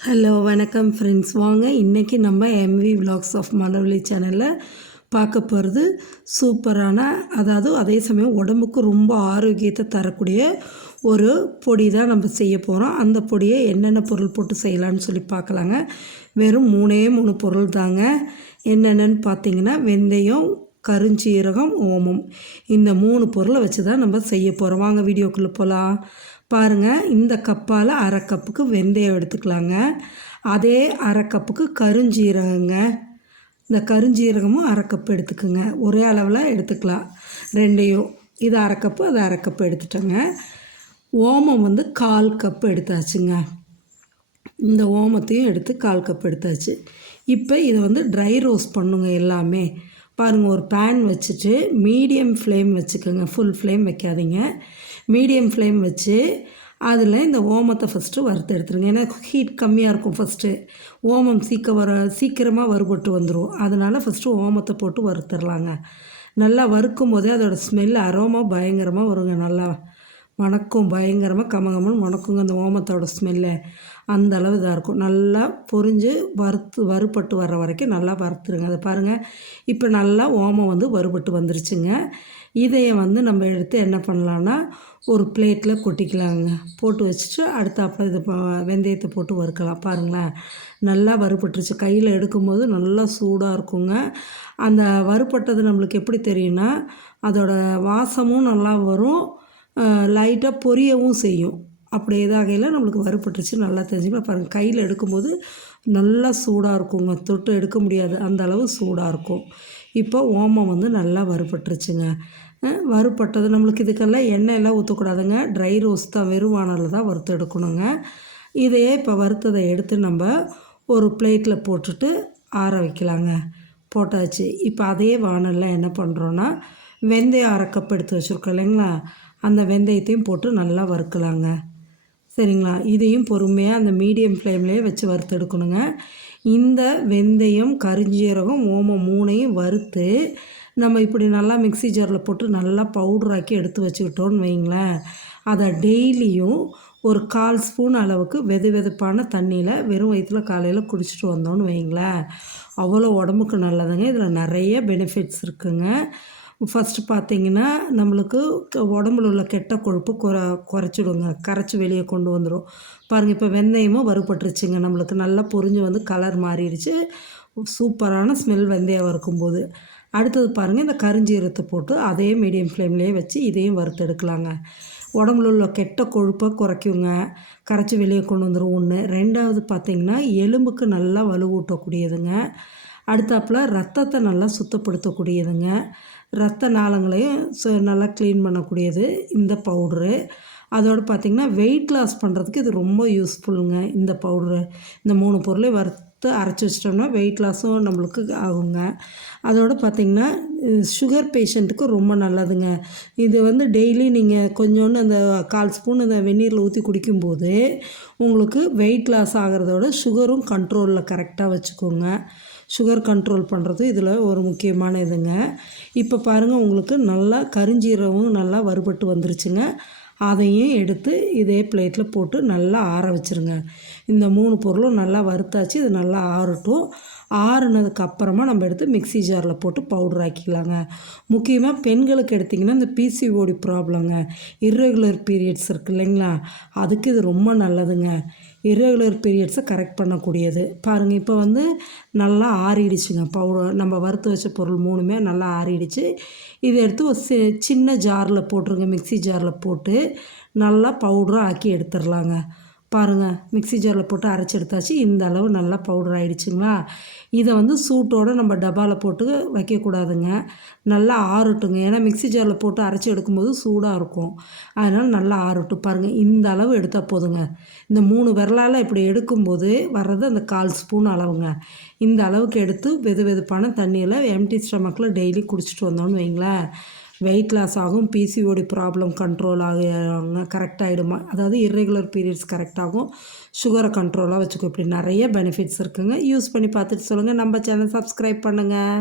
Hello வணக்கம் friends. வாங்க இன்றைக்கி நம்ம எம்வி விலாக்ஸ் ஆஃப் மலர்விழி சேனலில் பார்க்க போகிறது சூப்பரான, அதாவது அதே சமயம் உடம்புக்கு ரொம்ப ஆரோக்கியத்தை தரக்கூடிய ஒரு பொடி தான் நம்ம செய்ய போகிறோம். அந்த பொடியை என்னென்ன பொருள் போட்டு செய்யலான்னு சொல்லி பார்க்கலாங்க. வெறும் 3 பொருள் தாங்க. என்னென்னு பார்த்தீங்கன்னா வெந்தயம், கருஞ்சீரகம், ஓமம், இந்த 3 பொருளை வச்சு தான் நம்ம செய்ய போகிறோம். வாங்க வீடியோக்குள்ளே போகலாம். பாருங்கள், இந்த கப்பால் அரை கப்புக்கு வெந்தயம் எடுத்துக்கலாங்க. அதே அரை கப்புக்கு கருஞ்சீரகங்க. இந்த கருஞ்சீரகமும் அரை கப்பு எடுத்துக்கோங்க. ஒரே அளவில் எடுத்துக்கலாம் ரெண்டையும். இது அரை கப்பு, அது அரை கப்பு எடுத்துட்டோங்க. ஓமம் 1/4 கப்பு எடுத்தாச்சுங்க. இந்த ஓமத்தையும் எடுத்து 1/4 கப்பு எடுத்தாச்சு. இப்போ இதை ட்ரை ரோஸ்ட் பண்ணுங்க எல்லாமே. பாருங்கள், ஒரு பேன் வச்சுட்டு மீடியம் ஃப்ளேம் வச்சுக்கோங்க. ஃபுல் ஃப்ளேம் வைக்காதீங்க, மீடியம் ஃப்ளேம் வச்சு அதில் இந்த ஓமத்தை ஃபஸ்ட்டு வறுத்து எடுத்துருங்க. ஏன்னா ஹீட் கம்மியாக இருக்கும். ஃபஸ்ட்டு ஓமம் சீக்கிரமாக வறுபட்டு வந்துடும். அதனால் ஃபஸ்ட்டு ஓமத்தை போட்டு வறுத்துடலாங்க. நல்லா வறுக்கும் போதே அதோடய ஸ்மெல் அரோமா பயங்கரமாக வருங்க. நல்லா மணக்கும், பயங்கரமாக கமகமன்னு மணக்குங்க அந்த ஓமத்தோட ஸ்மெல்லு. அந்த அளவு இதாக இருக்கும். நல்லா பொரிஞ்சு வறுபட்டு வர்ற வரைக்கும் நல்லா வறுத்துருங்க. அதை பாருங்கள், இப்போ நல்லா ஓமம் வறுபட்டு வந்துருச்சுங்க. இதையை நம்ம எடுத்து என்ன பண்ணலான்னா ஒரு பிளேட்டில் கொட்டிக்கலாங்க. போட்டு வச்சுட்டு அடுத்தாப்பில் இது வெந்தயத்தை போட்டு வறுக்கலாம். பாருங்களேன், நல்லா வறுபட்டுருச்சு. கையில் எடுக்கும்போது நல்லா சூடாக இருக்குங்க. அந்த வறுபட்டது நம்மளுக்கு எப்படி தெரியும்னா அதோட வாசமும் நல்லா வரும், லைட்டாக பொரியவும் செய்யும். அப்படி இதாகையில் நம்மளுக்கு வறுபட்டுருச்சு நல்லா தெரிஞ்சுக்கலாம். பாருங்கள், கையில் எடுக்கும்போது நல்லா சூடாக இருக்குங்க. தொட்டு எடுக்க முடியாது, அந்த அளவு சூடாக இருக்கும். இப்போ ஓமம் நல்லா வறுபட்டுருச்சுங்க. வறுபட்டது நம்மளுக்கு இதுக்கெல்லாம் எண்ணெயெல்லாம் ஊற்றக்கூடாதுங்க. ட்ரை ரோஸ்ட் தான், வெறும் வானலில் தான் வறுத்து எடுக்கணுங்க. இதையே இப்போ வறுத்ததை எடுத்து நம்ம ஒரு பிளேட்டில் போட்டுட்டு ஆற வைக்கலாங்க. போட்டாச்சு. இப்போ அதே வானலில் என்ன பண்ணுறோன்னா வெந்தயம் அரை கப் எடுத்து வச்சுருக்கோம் இல்லைங்களா, அந்த வெந்தயத்தையும் போட்டு நல்லா வறுக்கலாங்க. சரிங்களா, இதையும் பொறுமையாக அந்த மீடியம் ஃப்ளேம்லேயே வச்சு வறுத்து எடுக்கணுங்க. இந்த வெந்தயம், கருஞ்சீரகம், ஓமம் 3ஐயும் வறுத்து நம்ம இப்படி நல்லா மிக்ஸி ஜாரில் போட்டு நல்லா பவுடராக்கி எடுத்து வச்சுக்கிட்டோன்னு வைங்களேன், அதை டெய்லியும் ஒரு 1/4 ஸ்பூன் அளவுக்கு வெதுப்பான தண்ணியில் வெறும் வயிற்றில் காலையில் குடிச்சிட்டு வந்தோன்னு வைங்களேன், அவ்வளோ உடம்புக்கு நல்லதுங்க. இதில் நிறைய பெனிஃபிட்ஸ் இருக்குங்க. ஃபஸ்ட்டு பார்த்திங்கன்னா நம்மளுக்கு உடம்புல உள்ள கெட்ட கொழுப்பு குறைச்சிடுங்க, கரைச்சி வெளியே கொண்டு வந்துடும். பாருங்கள், இப்போ வெந்தயமும் வறுபட்டுருச்சுங்க. நம்மளுக்கு நல்லா பொரிஞ்சு கலர் மாறிடுச்சு. சூப்பரான ஸ்மெல் வெந்தயம் வறுக்கும்போது. அடுத்தது பாருங்கள், இந்த கருஞ்சீரகத்தை போட்டு அதே மீடியம் ஃப்ளேம்லேயே வச்சு இதையும் வறுத்து எடுக்கலாங்க. உடம்புல உள்ள கெட்ட கொழுப்பை குறைக்குங்க, கரைச்சி வெளியே கொண்டு வந்துடும். 1 2வது பார்த்திங்கன்னா எலும்புக்கு நல்லா வலுவூட்டக்கூடியதுங்க. அடுத்தாப்பில் ரத்தத்தை நல்லா சுத்தப்படுத்தக்கூடியதுங்க. ரத்த நாளங்களையும் நல்லா க்ளீன் பண்ணக்கூடியது இந்த பவுட்ரு. அதோடு பார்த்திங்கன்னா வெயிட் லாஸ் பண்ணுறதுக்கு இது ரொம்ப யூஸ்ஃபுல்லுங்க. இந்த பவுட்ரு, இந்த 3 பொருளையும் வறுத்து அரைச்சி வச்சிட்டோம்னா வெயிட் லாஸும் நம்மளுக்கு ஆகுங்க. அதோடு பார்த்திங்கன்னா சுகர் பேஷண்ட்டுக்கு ரொம்ப நல்லதுங்க. இது டெய்லி நீங்கள் கொஞ்சோண்டு அந்த 1/4 ஸ்பூன் அந்த வெந்நீரில் ஊற்றி குடிக்கும்போது உங்களுக்கு வெயிட் லாஸ் ஆகிறதோட சுகரும் கண்ட்ரோலில் கரெக்டாக வச்சுக்கோங்க. சுகர் கண்ட்ரோல் பண்ணுறது இதில் ஒரு முக்கியமான இதுங்க. இப்போ பாருங்கள், உங்களுக்கு நல்லா கருஞ்சீரகம் நல்லா வறுபட்டு வந்துருச்சுங்க. அதையும் எடுத்து இதே பிளேட்டில் போட்டு நல்லா ஆற வச்சுருங்க. இந்த 3 பொருளும் நல்லா வறுத்தாச்சு. இது நல்லா ஆறட்டும். ஆறுனதுக்கு அப்புறமா நம்ம எடுத்து மிக்ஸி ஜாரில் போட்டு பவுடர் ஆக்கிக்கலாங்க. முக்கியமாக பெண்களுக்கு எடுத்திங்கன்னா இந்த பிசிஓடி ப்ராப்ளங்க, இர்ரெகுலர் பீரியட்ஸ் இருக்குது இல்லைங்களா, அதுக்கு இது ரொம்ப நல்லதுங்க. இர்ரெகுலர் பீரியட்ஸை கரெக்ட் பண்ணக்கூடியது. பாருங்கள், இப்போ நல்லா ஆறிடுச்சுங்க. பவுடர் நம்ம வறுத்து வச்ச பொருள் 3மே நல்லா ஆறிடுச்சு. இதை எடுத்து ஒரு சின்ன ஜாரில் போட்டுருங்க. மிக்ஸி ஜாரில் போட்டு நல்லா பவுடராக ஆக்கி எடுத்துடலாங்க. பாருங்கள், மிக்ஸி ஜாரில் போட்டு அரைச்சி எடுத்தாச்சு. இந்த அளவு நல்லா பவுடர் ஆகிடுச்சுங்களா. இதை சூட்டோடு நம்ம டப்பாவில் போட்டு வைக்கக்கூடாதுங்க. நல்லா ஆறட்டுங்க. ஏன்னா மிக்ஸி ஜாரில் போட்டு அரைச்சி எடுக்கும்போது சூடாக இருக்கும். அதனால் நல்லா ஆறட்டும். பாருங்கள், இந்த அளவு எடுத்தால் போதுங்க. இந்த 3 விரலால் இப்படி எடுக்கும்போது வர்றது அந்த 1/4 ஸ்பூன் அளவுங்க. இந்த அளவுக்கு எடுத்து வெதுப்பான தண்ணியில் எம்டி ஸ்டமக்கில் டெய்லி குடிச்சிட்டு வந்தோன்னு வைங்களேன், வெயிட் லாஸ் ஆகும், பிசிஓடி ப்ராப்ளம் கண்ட்ரோல் ஆகுங்க, கரெக்டாகிடுமா, அதாவது இர்ரெகுலர் பீரியட்ஸ் கரெக்டாகும், சுகரை கண்ட்ரோலாக வச்சுக்கோ. இப்படி நிறைய பெனிஃபிட்ஸ் இருக்குங்க. யூஸ் பண்ணி பார்த்துட்டு சொல்லுங்கள். நம்ம சேனல் சப்ஸ்கிரைப் பண்ணுங்கள்.